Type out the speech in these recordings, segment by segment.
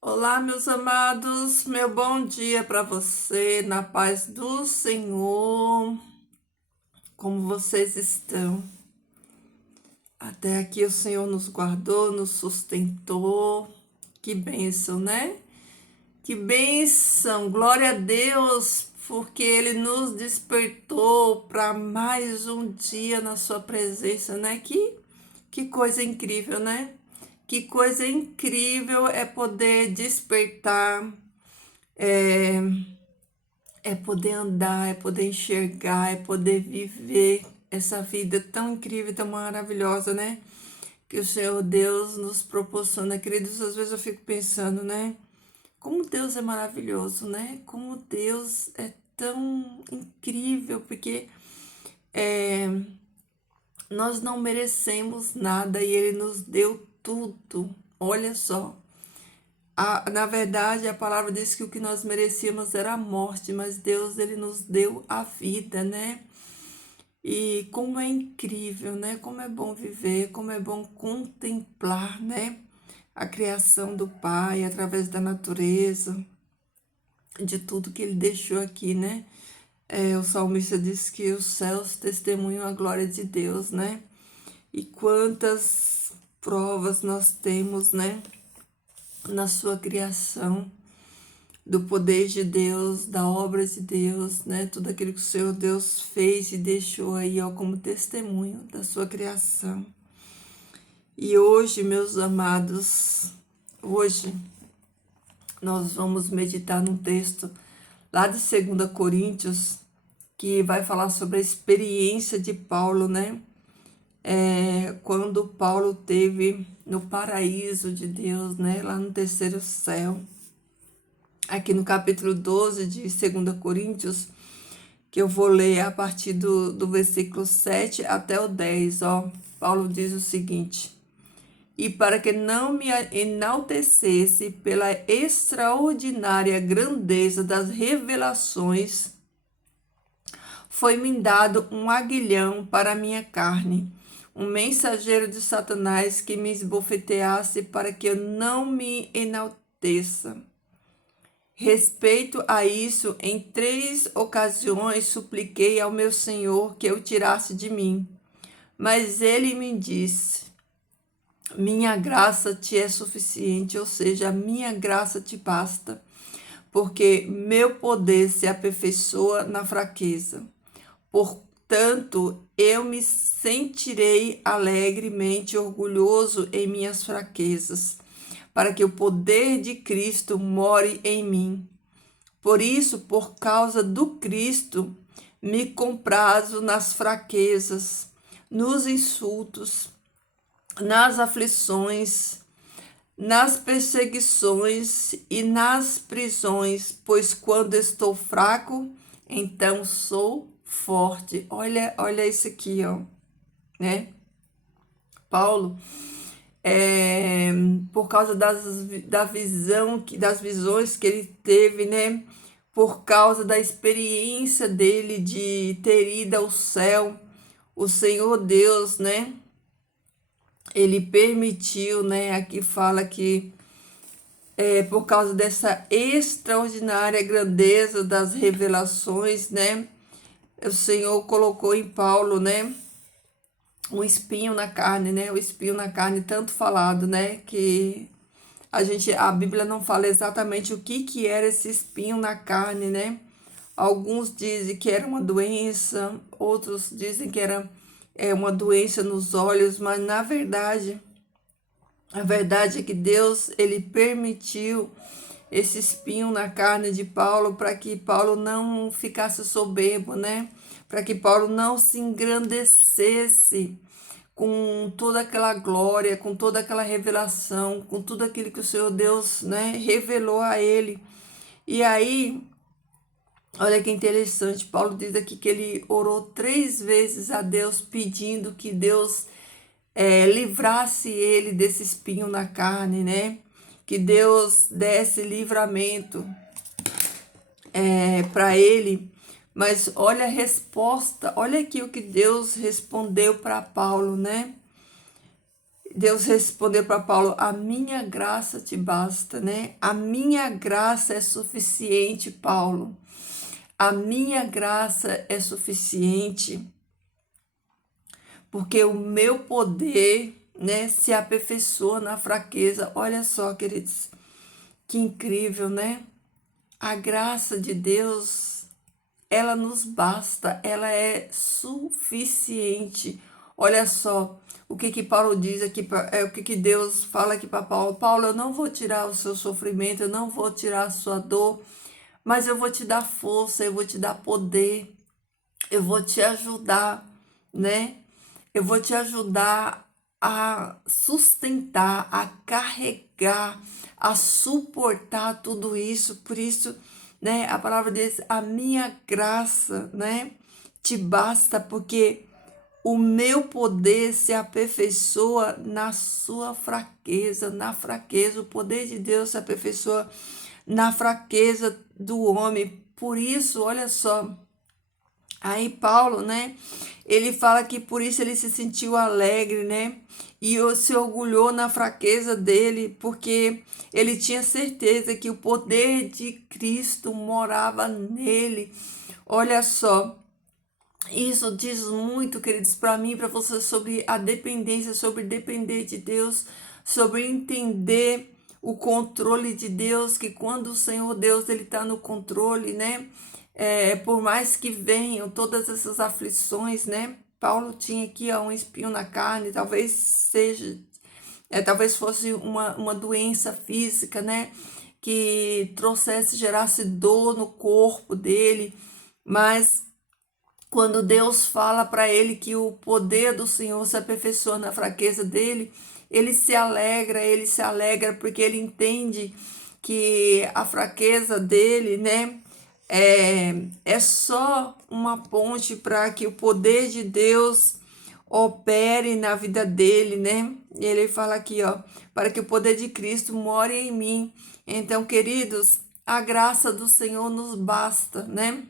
Olá, meus amados, meu bom dia para você, na paz do Senhor. Como vocês estão? Até aqui o Senhor nos guardou, nos sustentou. Que bênção, né? Que bênção! Glória a Deus, porque Ele nos despertou para mais um dia na Sua presença, né? Que coisa incrível, né? Que coisa incrível é poder despertar. É, É poder andar, é poder enxergar, é poder viver essa vida tão incrível, tão maravilhosa, né? Que o Senhor Deus nos proporciona, queridos. Às vezes eu fico pensando, né? Como Deus é maravilhoso, né? Como Deus é tão incrível, porque é, nós não merecemos nada e Ele nos deu tudo. Olha só. Na verdade, a palavra diz que o que nós merecíamos era a morte, mas Deus, ele nos deu a vida, né? E como é incrível, né? Como é bom viver, como é bom contemplar, né? A criação do Pai através da natureza, de tudo que ele deixou aqui, né? O salmista diz que os céus testemunham a glória de Deus, né? E quantas provas nós temos, né? Na sua criação, do poder de Deus, da obra de Deus, né? Tudo aquilo que o Senhor Deus fez e deixou aí, ó, como testemunho da sua criação. E hoje, meus amados, hoje nós vamos meditar num texto lá de 2 Coríntios, que vai falar sobre a experiência de Paulo, né? Quando Paulo teve no paraíso de Deus, né? Lá no terceiro céu. Aqui no capítulo 12 de 2 Coríntios, que eu vou ler a partir do versículo 7 até o 10, ó. Paulo diz o seguinte: E para que não me enaltecesse pela extraordinária grandeza das revelações, foi-me dado um aguilhão para a minha carne, um mensageiro de Satanás que me esbofeteasse para que eu não me enalteça. Respeito a isso, em 3 ocasiões supliquei ao meu Senhor que eu tirasse de mim. Mas ele me disse: Minha graça te é suficiente, ou seja, a minha graça te basta, porque meu poder se aperfeiçoa na fraqueza. Portanto, eu me sentirei alegremente orgulhoso em minhas fraquezas, para que o poder de Cristo more em mim. Por isso, por causa do Cristo, me comprazo nas fraquezas, nos insultos, nas aflições, nas perseguições e nas prisões, pois quando estou fraco, então sou forte. Olha isso aqui, ó, né? Paulo, por causa das visões que ele teve, né? Por causa da experiência dele de ter ido ao céu, o Senhor Deus, né? Ele permitiu, né? Aqui fala que por causa dessa extraordinária grandeza das revelações, né? O Senhor colocou em Paulo, né? Um espinho na carne, né? O espinho na carne tanto falado, né? Que a Bíblia não fala exatamente o que era esse espinho na carne, né? Alguns dizem que era uma doença, outros dizem que era uma doença nos olhos, mas na verdade, a verdade é que Deus, ele permitiu esse espinho na carne de Paulo para que Paulo não ficasse soberbo, né? Para que Paulo não se engrandecesse com toda aquela glória, com toda aquela revelação, com tudo aquilo que o Senhor Deus, né, revelou a ele. E aí, olha que interessante, Paulo diz aqui que ele orou 3 vezes a Deus pedindo que Deus livrasse ele desse espinho na carne, né? Que Deus desse livramento para ele. Mas olha a resposta, olha aqui o que Deus respondeu para Paulo, né? Deus respondeu para Paulo: a minha graça te basta, né? A minha graça é suficiente, Paulo. A minha graça é suficiente, porque o meu poder, né, se aperfeiçoa na fraqueza. Olha só, queridos, que incrível, né? A graça de Deus, ela nos basta, ela é suficiente. Olha só o que Paulo diz aqui, o que Deus fala aqui para Paulo. Paulo, eu não vou tirar o seu sofrimento, eu não vou tirar a sua dor, mas eu vou te dar força, eu vou te dar poder, eu vou te ajudar, né? Eu vou te ajudar a sustentar, a carregar, a suportar tudo isso. Por isso, né, a palavra diz: a minha graça, né, te basta, porque o meu poder se aperfeiçoa na sua fraqueza, na fraqueza. O poder de Deus se aperfeiçoa na fraqueza do homem. Por isso, olha só, aí Paulo, né, ele fala que por isso ele se sentiu alegre, né, e se orgulhou na fraqueza dele, porque ele tinha certeza que o poder de Cristo morava nele. Olha só, isso diz muito, queridos, para mim e para você, sobre a dependência, sobre depender de Deus, sobre entender o controle de Deus, que quando o Senhor Deus ele está no controle, né? Por mais que venham todas essas aflições, né? Paulo tinha aqui ó, um espinho na carne, talvez seja, talvez fosse uma doença física, né? Que trouxesse, gerasse dor no corpo dele, mas quando Deus fala para ele que o poder do Senhor se aperfeiçoa na fraqueza dele, ele se alegra porque ele entende que a fraqueza dele, né, é só uma ponte para que o poder de Deus opere na vida dele, né? E ele fala aqui, ó, para que o poder de Cristo more em mim. Então, queridos, a graça do Senhor nos basta, né?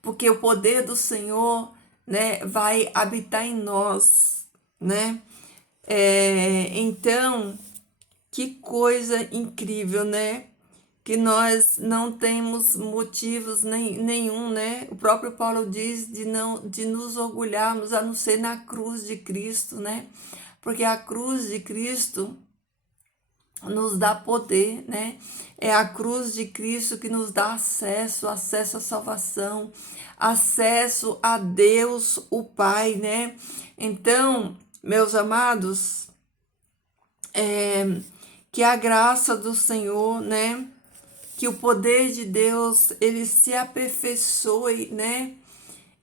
Porque o poder do Senhor, né, vai habitar em nós, né? Então, que coisa incrível, né? Que nós não temos motivos nenhum, né? O próprio Paulo diz de nos orgulharmos a não ser na cruz de Cristo, né? Porque a cruz de Cristo nos dá poder, né? É a cruz de Cristo que nos dá acesso à salvação, acesso a Deus, o Pai, né? Então, meus amados, que a graça do Senhor, né? Que o poder de Deus, ele se aperfeiçoe, né?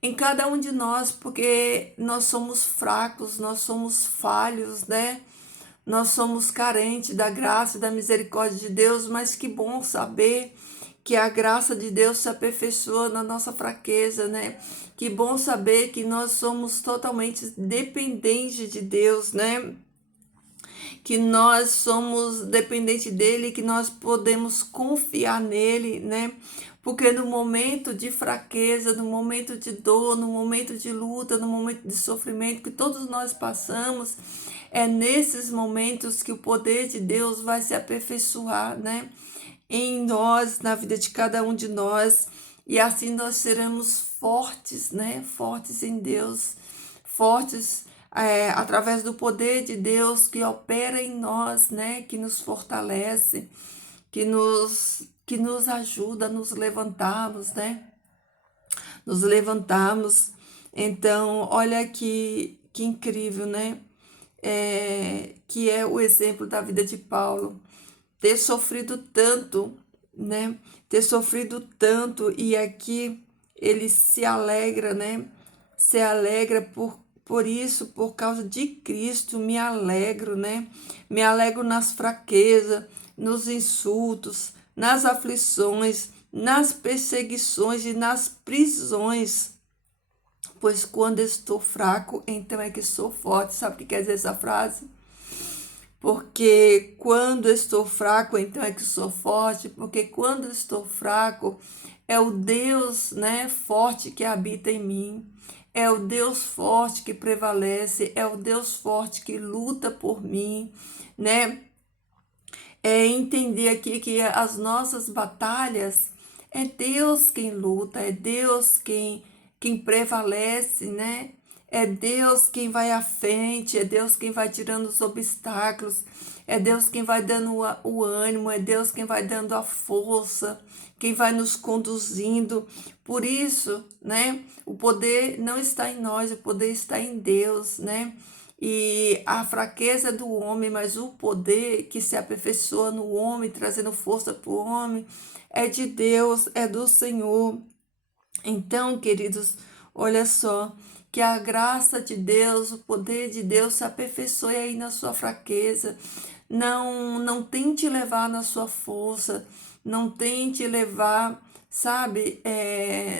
Em cada um de nós, porque nós somos fracos, nós somos falhos, né? Nós somos carentes da graça e da misericórdia de Deus, mas que bom saber que a graça de Deus se aperfeiçoa na nossa fraqueza, né? Que bom saber que nós somos totalmente dependentes de Deus, né? Que nós somos dependentes dele, que nós podemos confiar nele, né? Porque no momento de fraqueza, no momento de dor, no momento de luta, no momento de sofrimento que todos nós passamos, é nesses momentos que o poder de Deus vai se aperfeiçoar, né? Em nós, na vida de cada um de nós, e assim nós seremos fortes, né? Fortes em Deus, fortes através do poder de Deus que opera em nós, né? Que nos fortalece, que nos ajuda a nos levantarmos, né? Nos levantarmos. Então, olha que incrível, né? Que é o exemplo da vida de Paulo, ter sofrido tanto, né? Ter sofrido tanto e aqui ele se alegra, né? Se alegra por isso, por causa de Cristo, me alegro, né? Me alegro nas fraquezas, nos insultos, nas aflições, nas perseguições e nas prisões. Pois quando estou fraco, então é que sou forte. Sabe o que quer dizer essa frase? Porque quando estou fraco, então é que sou forte. Porque quando estou fraco, é o Deus, né, forte que habita em mim. É o Deus forte que prevalece, é o Deus forte que luta por mim, né? É entender aqui que as nossas batalhas é Deus quem luta, é Deus quem prevalece, né? É Deus quem vai à frente, é Deus quem vai tirando os obstáculos, é Deus quem vai dando o ânimo, é Deus quem vai dando a força, quem vai nos conduzindo. Por isso, né, o poder não está em nós, o poder está em Deus, né? E a fraqueza do homem, mas o poder que se aperfeiçoa no homem, trazendo força para o homem, é de Deus, é do Senhor. Então, queridos, olha só, que a graça de Deus, o poder de Deus se aperfeiçoe aí na sua fraqueza. Não tente levar na sua força, não tente levar, sabe,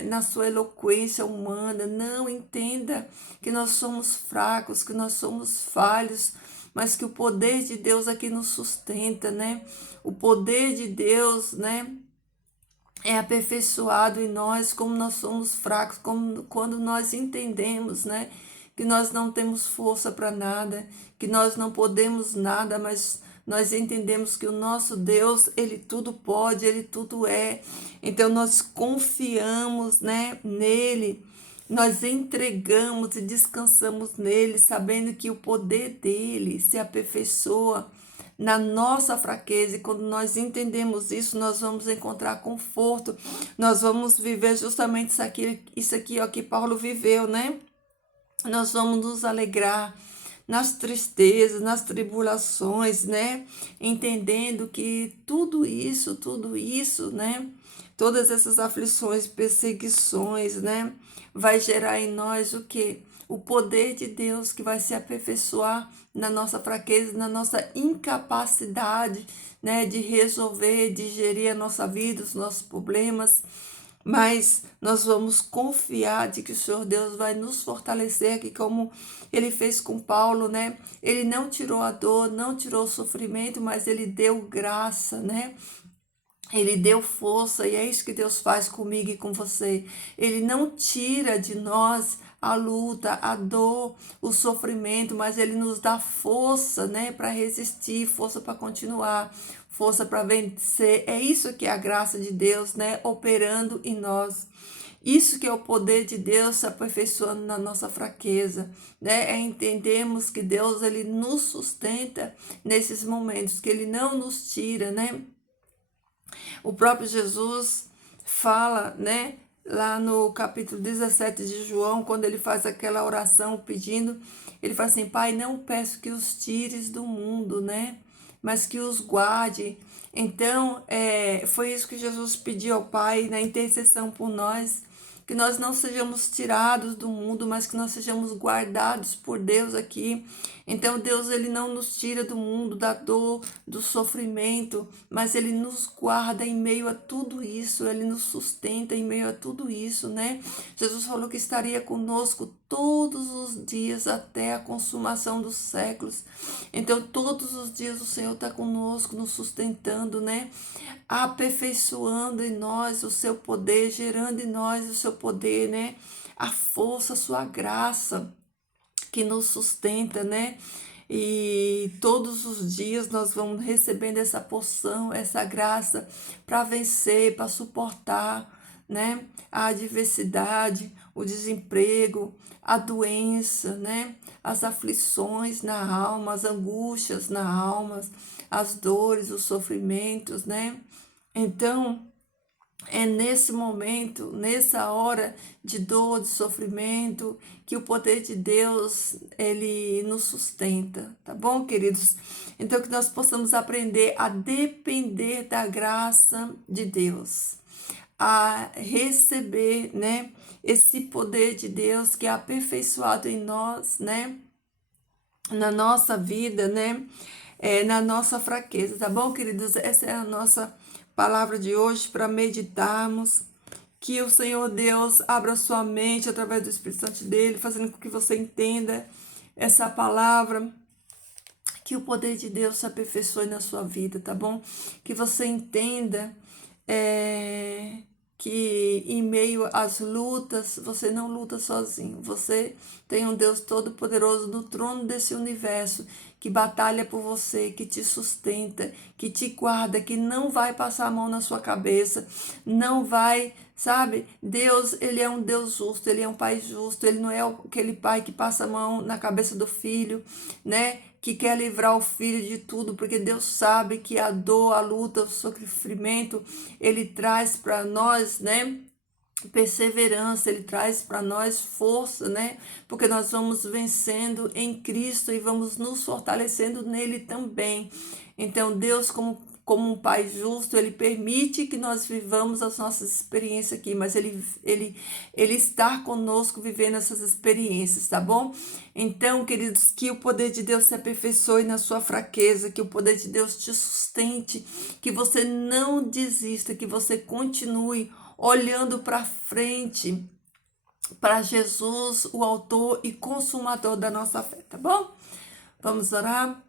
na sua eloquência humana. Não, entenda que nós somos fracos, que nós somos falhos, mas que o poder de Deus aqui nos sustenta, né? O poder de Deus, né, é aperfeiçoado em nós, como nós somos fracos, como quando nós entendemos, né, que nós não temos força para nada, que nós não podemos nada, mas nós entendemos que o nosso Deus, ele tudo pode, ele tudo é. Então nós confiamos, né, nele. Nós entregamos e descansamos nele, sabendo que o poder dele se aperfeiçoa na nossa fraqueza, e quando nós entendemos isso, nós vamos encontrar conforto, nós vamos viver justamente isso aqui ó, que Paulo viveu, né? Nós vamos nos alegrar nas tristezas, nas tribulações, né? Entendendo que tudo isso, né? Todas essas aflições, perseguições, né? Vai gerar em nós o quê? O poder de Deus que vai se aperfeiçoar na nossa fraqueza, na nossa incapacidade, né? De resolver, de gerir a nossa vida, os nossos problemas. Mas nós vamos confiar de que o Senhor Deus vai nos fortalecer, que como ele fez com Paulo, né? Ele não tirou a dor, não tirou o sofrimento, mas ele deu graça, né? Ele deu força, e é isso que Deus faz comigo e com você. Ele não tira de nós a luta, a dor, o sofrimento, mas ele nos dá força, né, para resistir, força para continuar, força para vencer. É isso que é a graça de Deus, né, operando em nós. Isso que é o poder de Deus se aperfeiçoando na nossa fraqueza, né? É entendermos que Deus, ele nos sustenta nesses momentos, que ele não nos tira, né? O próprio Jesus fala, né, lá no capítulo 17 de João, quando ele faz aquela oração pedindo, ele fala assim: Pai, não peço que os tires do mundo, né, mas que os guarde. Então, foi isso que Jesus pediu ao Pai na intercessão por nós, que nós não sejamos tirados do mundo, mas que nós sejamos guardados por Deus aqui. Então Deus, ele não nos tira do mundo, da dor, do sofrimento, mas ele nos guarda em meio a tudo isso, ele nos sustenta em meio a tudo isso, né? Jesus falou que estaria conosco todos os dias até a consumação dos séculos. Então todos os dias o Senhor está conosco, nos sustentando, né? Aperfeiçoando em nós o seu poder, gerando em nós o seu poder, né? A força, a sua graça que nos sustenta, né? E todos os dias nós vamos recebendo essa porção, essa graça para vencer, para suportar, né? A adversidade, o desemprego, a doença, né? As aflições na alma, as angústias na alma, as dores, os sofrimentos, né? Então, é nesse momento, nessa hora de dor, de sofrimento, que o poder de Deus, ele nos sustenta, tá bom, queridos? Então, que nós possamos aprender a depender da graça de Deus, a receber, né, esse poder de Deus que é aperfeiçoado em nós, né, na nossa vida, né, na nossa fraqueza, tá bom, queridos? Essa é a nossa palavra de hoje para meditarmos. Que o Senhor Deus abra sua mente através do Espírito Santo dele, fazendo com que você entenda essa palavra, que o poder de Deus se aperfeiçoe na sua vida, tá bom? Que você entenda que em meio às lutas, você não luta sozinho. Você tem um Deus todo-poderoso no trono desse universo, que batalha por você, que te sustenta, que te guarda, que não vai passar a mão na sua cabeça, não vai, sabe? Deus, ele é um Deus justo, ele é um pai justo, ele não é aquele pai que passa a mão na cabeça do filho, né? Que quer livrar o filho de tudo, porque Deus sabe que a dor, a luta, o sofrimento, ele traz para nós, né? Perseverança, ele traz para nós força, né? Porque nós vamos vencendo em Cristo e vamos nos fortalecendo nele também. Então, Deus, como um pai justo, ele permite que nós vivamos as nossas experiências aqui, mas ele está conosco vivendo essas experiências, tá bom? Então, queridos, que o poder de Deus se aperfeiçoe na sua fraqueza, que o poder de Deus te sustente, que você não desista, que você continue olhando para frente, para Jesus, o autor e consumador da nossa fé, tá bom? Vamos orar?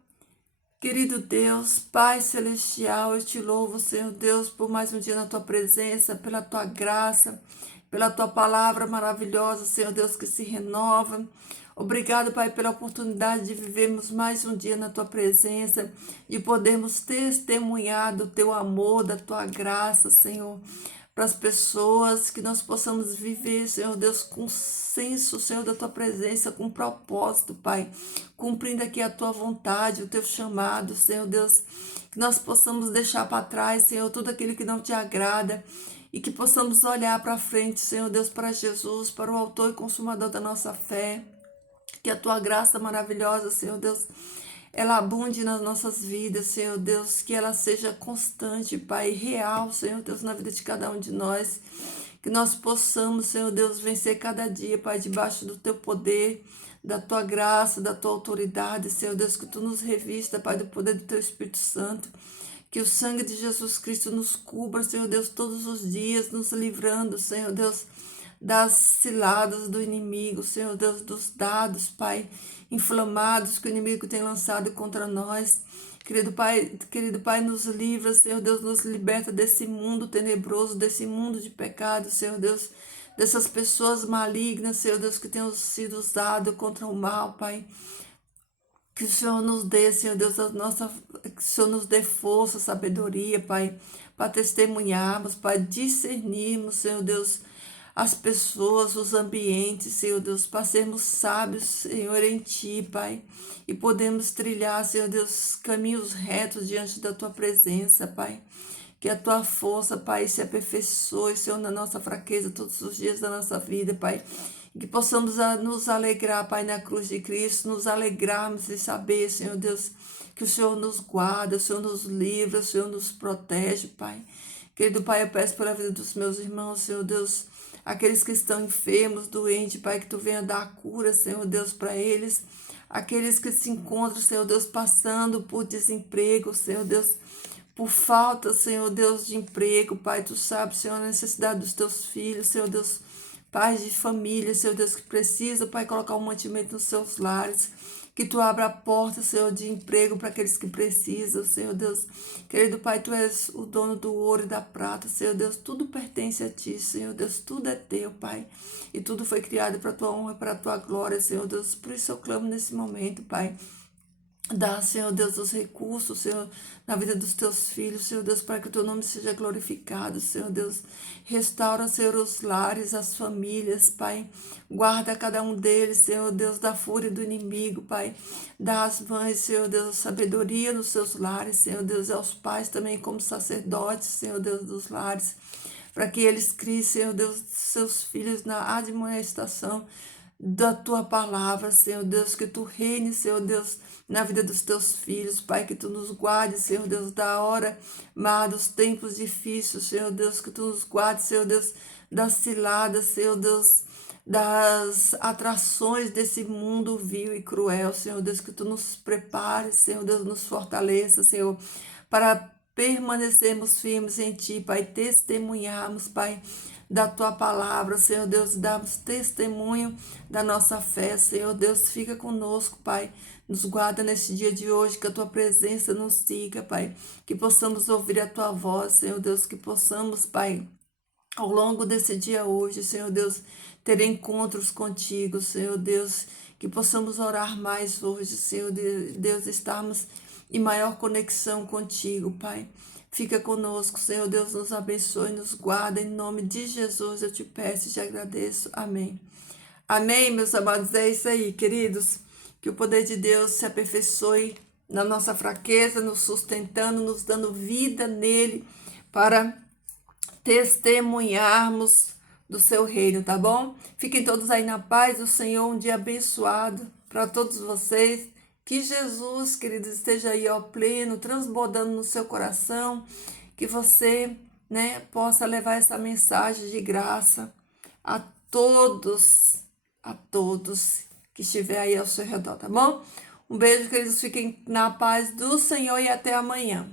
Querido Deus, Pai Celestial, eu te louvo, Senhor Deus, por mais um dia na tua presença, pela tua graça, pela tua palavra maravilhosa, Senhor Deus, que se renova. Obrigado, Pai, pela oportunidade de vivermos mais um dia na tua presença, de podermos testemunhar do teu amor, da tua graça, Senhor, para as pessoas, que nós possamos viver, Senhor Deus, com senso, Senhor, da tua presença, com propósito, Pai, cumprindo aqui a tua vontade, o teu chamado, Senhor Deus, que nós possamos deixar para trás, Senhor, tudo aquilo que não te agrada e que possamos olhar para frente, Senhor Deus, para Jesus, para o autor e consumador da nossa fé, que a tua graça maravilhosa, Senhor Deus, ela abunde nas nossas vidas, Senhor Deus, que ela seja constante, Pai, real, Senhor Deus, na vida de cada um de nós, que nós possamos, Senhor Deus, vencer cada dia, Pai, debaixo do teu poder, da tua graça, da tua autoridade, Senhor Deus, que tu nos revista, Pai, do poder do teu Espírito Santo, que o sangue de Jesus Cristo nos cubra, Senhor Deus, todos os dias, nos livrando, Senhor Deus, das ciladas do inimigo, Senhor Deus, dos dados, Pai, inflamados que o inimigo tem lançado contra nós. Querido Pai, nos livra, Senhor Deus, nos liberta desse mundo tenebroso, desse mundo de pecado, Senhor Deus, dessas pessoas malignas, Senhor Deus, que têm sido usadas contra o mal, Pai. Que o Senhor nos dê, Senhor Deus, que o Senhor nos dê força, sabedoria, Pai, para testemunharmos, para discernirmos, Senhor Deus, as pessoas, os ambientes, Senhor Deus, para sermos sábios, Senhor, em Ti, Pai, e podemos trilhar, Senhor Deus, caminhos retos diante da Tua presença, Pai. Que a Tua força, Pai, se aperfeiçoe, Senhor, na nossa fraqueza todos os dias da nossa vida, Pai. E que possamos nos alegrar, Pai, na cruz de Cristo, nos alegrarmos e saber, Senhor Deus, que o Senhor nos guarda, o Senhor nos livra, o Senhor nos protege, Pai. Querido Pai, eu peço pela vida dos meus irmãos, Senhor Deus, aqueles que estão enfermos, doentes, Pai, que Tu venha dar a cura, Senhor Deus, para eles. Aqueles que se encontram, Senhor Deus, passando por desemprego, Senhor Deus, por falta, Senhor Deus, de emprego, Pai. Tu sabes, Senhor, a necessidade dos Teus filhos, Senhor Deus, pais de família, Senhor Deus, que precisa, Pai, colocar um mantimento nos seus lares. Que Tu abra a porta, Senhor, de emprego para aqueles que precisam, Senhor Deus. Querido Pai, Tu és o dono do ouro e da prata, Senhor Deus. Tudo pertence a Ti, Senhor Deus. Tudo é Teu, Pai. E tudo foi criado para a Tua honra e para a Tua glória, Senhor Deus. Por isso eu clamo nesse momento, Pai. Dá, Senhor Deus, os recursos, Senhor, na vida dos Teus filhos, Senhor Deus, para que o Teu nome seja glorificado, Senhor Deus. Restaura, Senhor, os lares, as famílias, Pai. Guarda cada um deles, Senhor Deus, da fúria do inimigo, Pai. Dá às mães, Senhor Deus, sabedoria nos seus lares, Senhor Deus, e aos pais também como sacerdotes, Senhor Deus, dos lares, para que eles criem, Senhor Deus, seus filhos na admoestação da Tua palavra, Senhor Deus, que Tu reine, Senhor Deus, na vida dos Teus filhos, Pai, que Tu nos guarde, Senhor Deus, da hora má, dos tempos difíceis, Senhor Deus, que Tu nos guarde, Senhor Deus, das ciladas, Senhor Deus, das atrações desse mundo vil e cruel, Senhor Deus, que Tu nos prepare, Senhor Deus, nos fortaleça, Senhor, para permanecermos firmes em Ti, Pai, testemunharmos, Pai, da Tua palavra, Senhor Deus, damos testemunho da nossa fé, Senhor Deus, fica conosco, Pai, nos guarda nesse dia de hoje, que a Tua presença nos siga, Pai, que possamos ouvir a Tua voz, Senhor Deus, que possamos, Pai, ao longo desse dia hoje, Senhor Deus, ter encontros contigo, Senhor Deus, que possamos orar mais hoje, Senhor Deus, estarmos em maior conexão contigo, Pai. Fica conosco, Senhor Deus, nos abençoe, nos guarda, em nome de Jesus eu te peço e te agradeço. Amém. Amém, meus amados, é isso aí, queridos, que o poder de Deus se aperfeiçoe na nossa fraqueza, nos sustentando, nos dando vida nele, para testemunharmos do seu reino, tá bom? Fiquem todos aí na paz do Senhor, um dia abençoado para todos vocês. Que Jesus, queridos, esteja aí ao pleno, transbordando no seu coração, que você, né, possa levar essa mensagem de graça a todos que estiver aí ao seu redor, tá bom? Um beijo, queridos, fiquem na paz do Senhor e até amanhã.